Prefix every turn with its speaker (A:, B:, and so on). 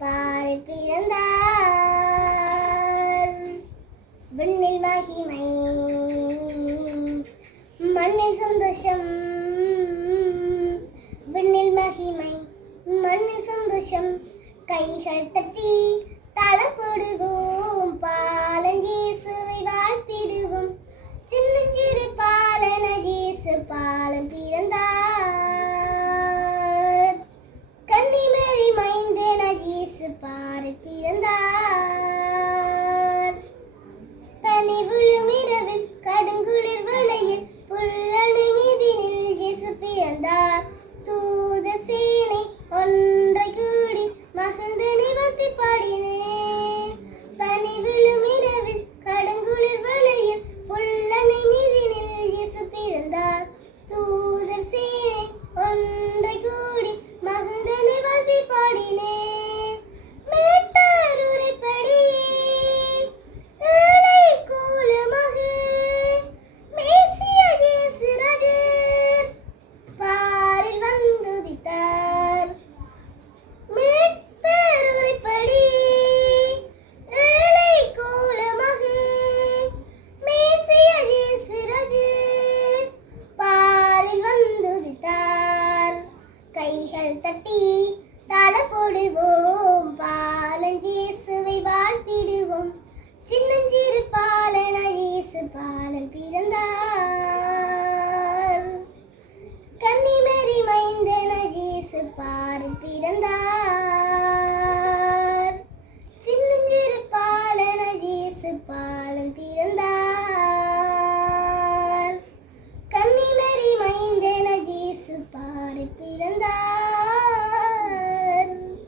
A: பாரில் பிறந்தார். விண்ணில் மகிமை மண்ணில் சந்தோஷம் விண்ணில் மகிமை மண்ணில் சந்தோஷம். கைகள் தட்டி தளம் போடுவோம். குமாரர் பிறந்தார். பனி விழும் இரவில் கடுங்குளிர் வலையில் புல் கைகள் தட்டி தலை போடுவோம் பாலஞ்சீர்